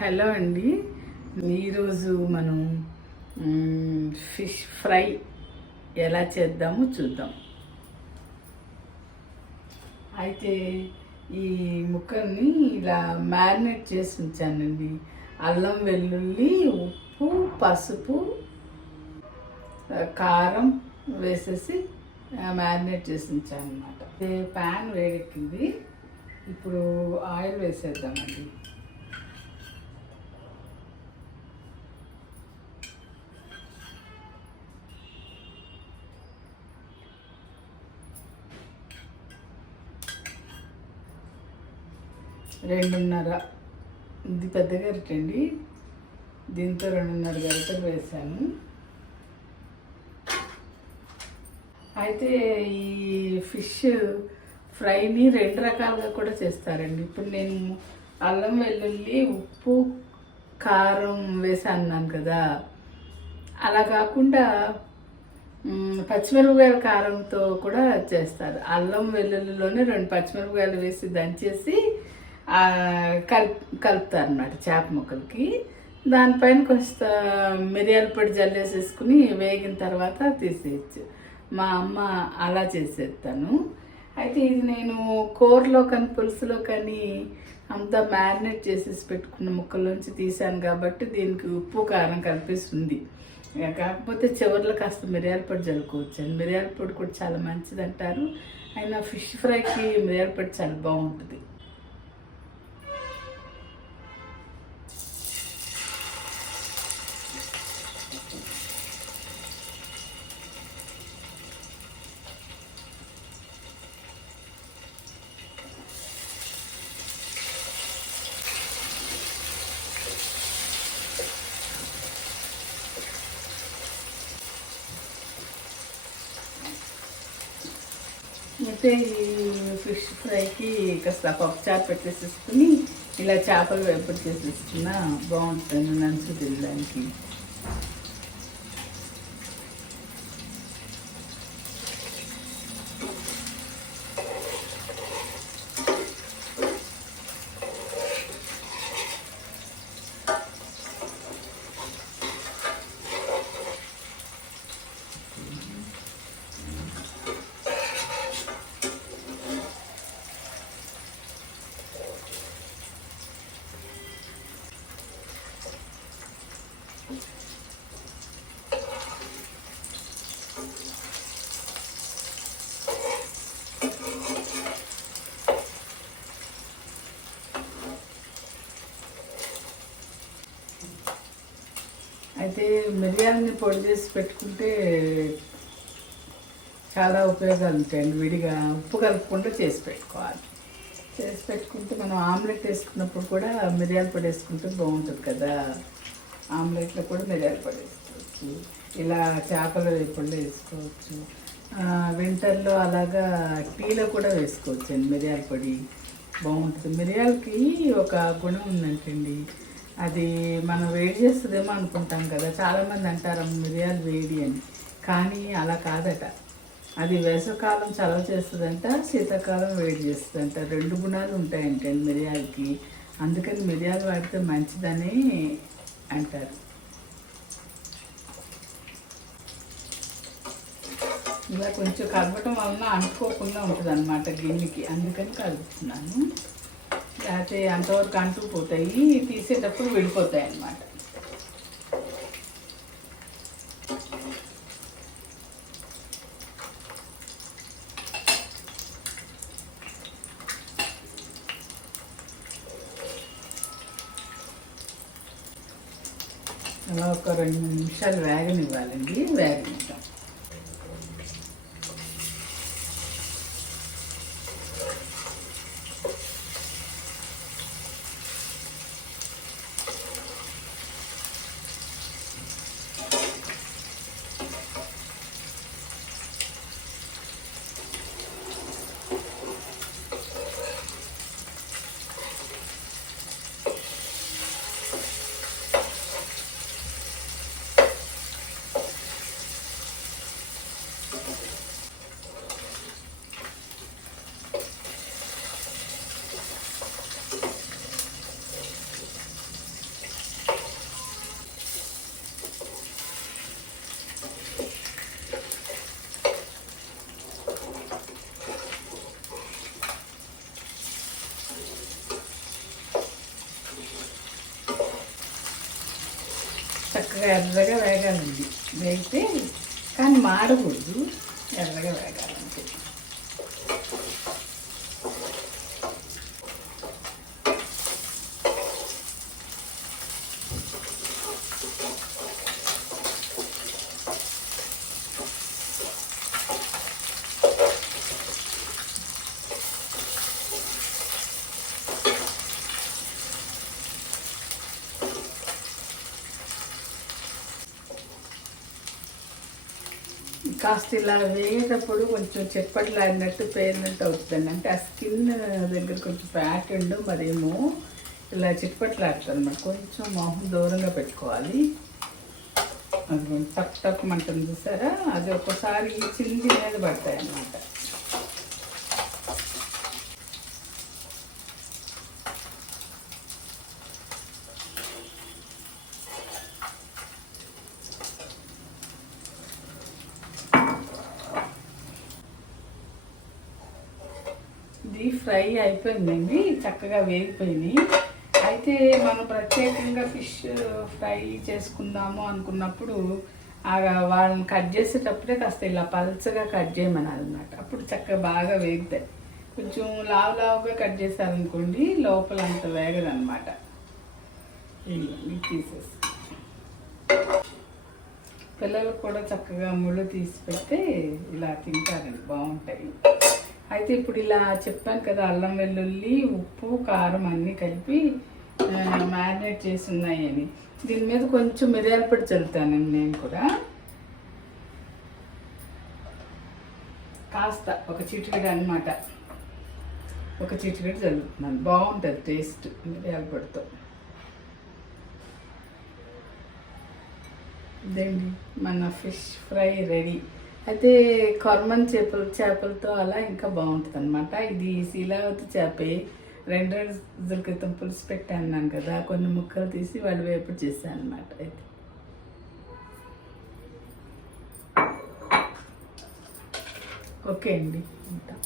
Hello అండి. ఈరోజు మనం ఫిష్ ఫ్రై ఎలా చేద్దామో చూద్దాం. అయితే ఈ ముక్కల్ని ఇలా మ్యారినేట్ చేసి ఉంచానండి. అల్లం వెల్లుల్లి, ఉప్పు, పసుపు, కారం వేసేసి మ్యారినేట్ చేసి ఉంచాను అనమాట. ప్యాన్ వేడెక్కింది. ఇప్పుడు ఆయిల్ వేసేద్దామండి. రెండున్నర, ఇది పెద్ద గరిటె అండి, దీంతో 2.5 గరిటెలు వేసాను. అయితే ఈ ఫిష్ ఫ్రైని 2 రకాలుగా కూడా చేస్తారండి. ఇప్పుడు నేను అల్లం వెల్లుల్లి, ఉప్పు, కారం వేసాను కదా, అలా కాకుండా పచ్చిమిరపకాయల కారంతో కూడా చేస్తారు. అల్లం వెల్లుల్లిలోనే 2 పచ్చిమిరపకాయలు వేసి దంచేసి కలుపుతారు అన్నమాట చేప ముక్కలకి. దానిపైన కొంచెం మిరియాల పొడి జల్లేసేసుకుని వేగిన తర్వాత తీసేయచ్చు. మా అమ్మ అలా చేసేస్తాను. అయితే ఇది నేను కూరలో కానీ పులుసులో కానీ అంతా మ్యారినేట్ చేసేసి పెట్టుకున్న ముక్కల్లోంచి తీసాను కాబట్టి దీనికి ఉప్పు కారం కలిపేస్తుంది. కాకపోతే చివరిలో కాస్త మిరియాల పొడి జల్లుకోవచ్చు. మిరియాల పొడి కూడా చాలా మంచిది అంటారు. అయినా ఫిష్ ఫ్రైకి మిరియాల పొడి చాలా బాగుంటుంది. అయితే ఈ ఫిష్ ఫ్రైకి కాస్త పప్పుచారు పెట్టేసేసుకుని ఇలా చేపలు వేపుడు చేసేసుకున్నా బాగుంటుంది నంచు తినడానికి. అయితే మిరియాలని పొడి చేసి పెట్టుకుంటే చాలా ఉపయోగాలు ఉంటాయండి. విడిగా ఉప్పు కలుపుకుండా చేసి పెట్టుకోవాలి. చేసి పెట్టుకుంటే మనం ఆమ్లెట్ వేసుకున్నప్పుడు కూడా మిరియాల పొడి వేసుకుంటే బాగుంటుంది కదా. ఆమ్లెట్లో కూడా మిరియాల పొడి వేసుకోవచ్చు, ఇలా చేపల వేపుడులో వేసుకోవచ్చు. వింటర్లో అలాగా టీలో కూడా వేసుకోవచ్చు అండి. మిరియాల పొడి బాగుంటుంది. మిరియాలకి ఒక గుణం ఉందంటండి, అది మనం వేడి చేస్తుందేమో అనుకుంటాం కదా. చాలామంది అంటారు మిరియాలు వేడి అని, కానీ అలా కాదట. అది వేసవకాలం చలవ చేస్తుందంట, శీతాకాలం వేడి చేస్తుందంట. 2 గుణాలు ఉంటాయంటండి మిరియాలకి. అందుకని మిరియాలు వాడితే మంచిదని అంటారు. ఇలా కొంచెం కలపటం వలన అంటుకోకుండా ఉంటుంది అన్నమాట గిన్నెకి, అందుకని కలుపుతున్నాను. లేకపోతే అంతవరకు అంటుకుపోతాయి, తీసేటప్పుడు విడిపోతాయి అన్నమాట. అలా ఒక 2 నిమిషాలు వేగనివ్వాలండి. వేగనిద్దాం. చక్కగా ఎర్రగా వేగాలండి. వేగితే కానీ మాడకూడదు, ఎర్రగా వేగాలంటే. కాస్త ఇలా వేగేటప్పుడు కొంచెం చెప్పట్లాడినట్టు పేరినట్టు అవుతుందండి. అంటే ఆ స్కిన్ దగ్గర కొంచెం ఫ్యాట్ ఉండు మరేమో ఇలా చిట్పట్లాడుతుంది అన్నమాట. కొంచెం మొహం దూరంగా పెట్టుకోవాలి. అది టక్ టక్ మంటుంది చూసారా, అది ఒక్కసారి చిల్లి మీద పడతాయి అన్నమాట. ఇది ఫ్రై అయిపోయిందండి, చక్కగా వేగిపోయినాయి. అయితే మనం ప్రత్యేకంగా ఫిష్ ఫ్రై చేసుకుందాము అనుకున్నప్పుడు వాళ్ళని కట్ చేసేటప్పుడే కాస్త ఇలా పల్చగా కట్ చేయమనాలి అన్నమాట. అప్పుడు చక్కగా బాగా వేగుతాయి. కొంచెం లావుగా కట్ చేశారనుకోండి లోపల అంత వేగదన్నమాట. ఇవి తీసేసి పిల్లలకు కూడా చక్కగా ముళ్ళు తీసి పెడితే ఇలా తింటారండి, బాగుంటాయి. అయితే ఇప్పుడు ఇలా చెప్పాను కదా, అల్లం వెల్లుల్లి ఉప్పు కారం అన్నీ కలిపి మ్యారినేట్ చేసి ఉన్నాయని. దీని మీద కొంచెం మిరియాల పొడి చల్లుతానండి నేను కూడా. కాస్త ఒక చిటికెడు అన్నమాట, ఒక చిటికెడు చల్లుతున్నాను. బాగుంటుంది టేస్ట్ మిరియాల పొడితో. ఇదండి మన ఫిష్ ఫ్రై రెడీ. అయితే కొర్మన్ చేపలతో అలా ఇంకా బాగుంటుంది అనమాట. ఇది శీలావతి చేపే 2 రోజుల క్రితం పులుసు పెట్టాను కదా, కొన్ని ముక్కలు తీసి వాళ్ళు వేపుడు చేశాను అనమాట. అయితే ఓకే అండి, ఉంటాం.